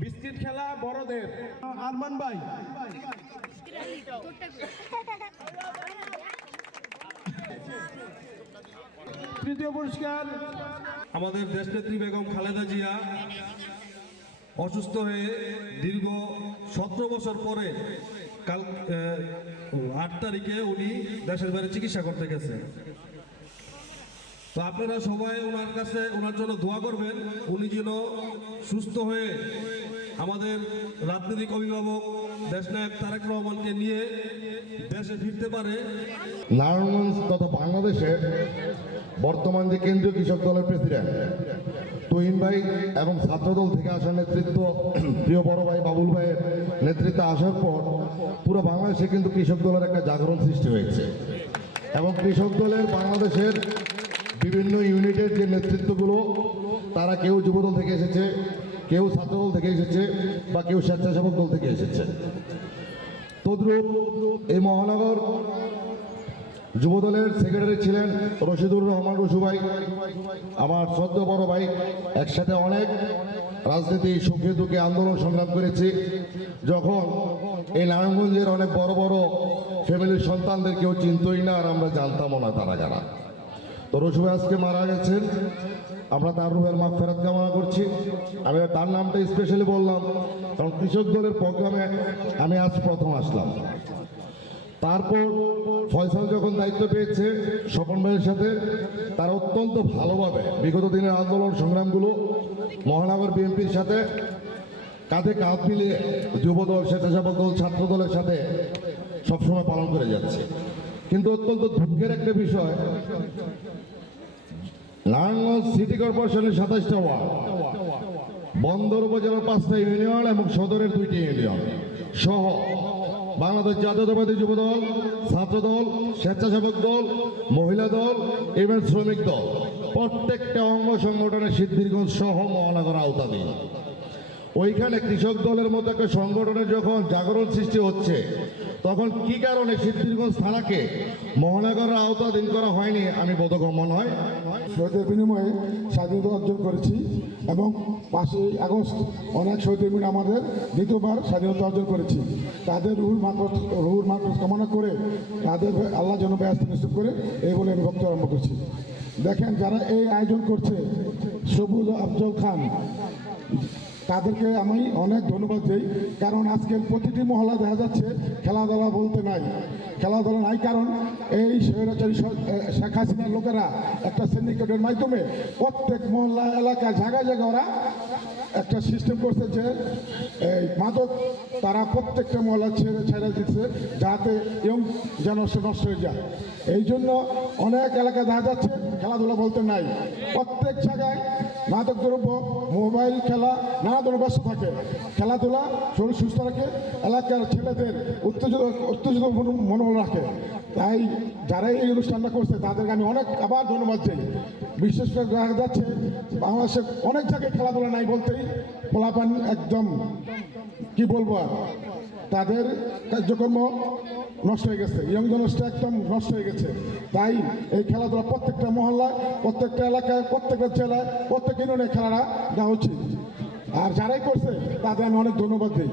Biscuit খেলা বড়দের। আরমান ভাই। তৃতীয় পুরস্কার। আমাদের দেশনেত্রী বেগম খালেদা জিয়া অসুস্থ হয়ে দীর্ঘ সতেরো বছর পরে কাল আট তারিখে উনি দেশের বাইরে চিকিৎসা করতে গেছে তো আপনারা সবাই ওনার কাছে, ওনার জন্য দোয়া করবেন। উনি যেন সুস্থ হয়ে আমাদের রাজনৈতিক অভিভাবক দেশনায়ক তারেক রহমানকে নিয়ে দেশে ফিরতে পারে। নারায়ণগঞ্জ তথা বাংলাদেশে বর্তমান যে কেন্দ্রীয় কৃষক দলের প্রেসিডেন্ট তুহিন ভাই এবং ছাত্রদল থেকে আসা নেতৃত্ব, প্রিয় বড় ভাই বাবুল ভাইয়ের নেতৃত্বে আসার পর পুরো বাংলাদেশে কিন্তু কৃষক দলের একটা জাগরণ সৃষ্টি হয়েছে। এবং কৃষক দলের বাংলাদেশের বিভিন্ন ইউনিটের যে নেতৃত্বগুলো, তারা কেউ যুবদল থেকে এসেছে, কেউ ছাত্রদল থেকে এসেছে, বা কেউ স্বেচ্ছাসেবক দল থেকে এসেছে। তদ্রূপ এই মহানগর যুবদলের সেক্রেটারি ছিলেন রশিদুর রহমান রসু ভাই আমার শ্রদ্ধ বড় ভাই, একসাথে অনেক রাজনীতি, সুখে দুঃখে আন্দোলন সংগ্রাম করেছি। যখন এই নারায়ণগঞ্জের অনেক বড় বড় ফ্যামিলির সন্তানদের কেউ চিনতই না, আর আমরা জানতামও না তারা যারা। তো রসু ভাই আজকে মারা গেছেন। আমরা তার রুহের মাফ ফেরত কামনা করছি। আমি তার নামটা স্পেশালি বললাম, কারণ কৃষক দলের প্রোগ্রামে আমি আজ প্রথম আসলাম। তারপর ফয়সাল যখন দায়িত্ব পেয়েছে স্বপন ভাইয়ের সাথে, তারা অত্যন্ত ভালোভাবে বিগত দিনের আন্দোলন সংগ্রামগুলো, মহানগর বিএনপির সাথে কাঁধে কাঁধ মিলিয়ে যুবদল, স্বেচ্ছাসেবক দল ছাত্র দলের সাথে সবসময় পালন করে যাচ্ছে। কিন্তু অত্যন্ত দুঃখের একটা বিষয়। নারায়ণগঞ্জ সিটি কর্পোরেশনের সাতাশটা ওয়ার্ড। বন্দর উপজেলার পাঁচটা ইউনিয়ন এবং সদরের দুইটি ইউনিয়ন। সহ বাংলাদেশ জাতীয়তাবাদী যুব যুবদল, ছাত্রদল, স্বেচ্ছাসেবক দল, মহিলা দল, এবং শ্রমিক দল। প্রত্যেকটা অঙ্গ সংগঠনের সিদ্ধিরগঞ্জ সহ মহানগর আওতাধীন। ওইখানে কৃষক দলের মতো একটা সংগঠনের যখন জাগরণ সৃষ্টি হচ্ছে তখন কি কারণে সিদ্ধিরগঞ্জ থানাকে মহানগরের আওতাধীন করা হয়নি? আমি বোধগম্য হয় শহীদের বিনিময়ে স্বাধীনতা অর্জন করেছি এবং পাঁচই আগস্ট অনেক শহীদের মিলে আমাদের দ্বিতীয়বার স্বাধীনতা অর্জন করেছি। তাদের রুহুর মাকত রুহুর মাকত কামনা করে তাদের আল্লাহ যেন ব্যস্ত নিশ্চিত করে, এই বলে আমি বক্তব্য আরম্ভ করছি। দেখেন, যারা এই আয়োজন করছে, সবুজ আফজল খান তাদেরকে আমি অনেক ধন্যবাদ দিই, কারণ আজকের প্রতিটি মহলা দেখা যাচ্ছে খেলাধুলা বলতে নাই। খেলাধুলা নাই কারণ এই স্বৈরাচারী শেখ হাসিনার লোকেরা একটা সিন্ডিকেটের মাধ্যমে প্রত্যেক মহল্লা, এলাকায় জায়গায় জায়গায় ওরা একটা সিস্টেম করছে যে, এই মাদক তারা প্রত্যেকটা মহল্লা ছেড়ে ছেড়ে দিচ্ছে যাতে ইয়ং যেন নষ্ট হয়ে যায়। এই জন্য অনেক এলাকায় দেখা যাচ্ছে খেলাধুলা বলতে নাই। প্রত্যেক জায়গায় মাদক দ্রব্য মোবাইল, খেলা, নানা ধরনের ব্যস্ত থাকে। খেলাধুলা, শরীর সুস্থ রাখে, এলাকার ছেলেদের উত্তেজিত উত্তেজিত মনো- মনোবল রাখে। তাই যারা এই অনুষ্ঠানটা করছে তাদেরকে আমি অনেক আবার ধন্যবাদ দিই। বিশেষ করে দেখা যাচ্ছে, বাংলাদেশে অনেক জায়গায় খেলাধুলা নাই বলতেই পোলাপান একদম, কি বলব আর? তাদের কার্যক্রম নষ্ট হয়ে গেছে। ইয়ং জনসটা একদম নষ্ট হয়ে গেছে। তাই এই খেলাধুলা প্রত্যেকটা মহল্লায় প্রত্যেকটা এলাকায়, প্রত্যেকটা জেলায়, প্রত্যেক ইউনিয়নে খেলাটা দেওয়া উচিত। আর যারাই করছে, তাদের আমি অনেক ধন্যবাদ দিই।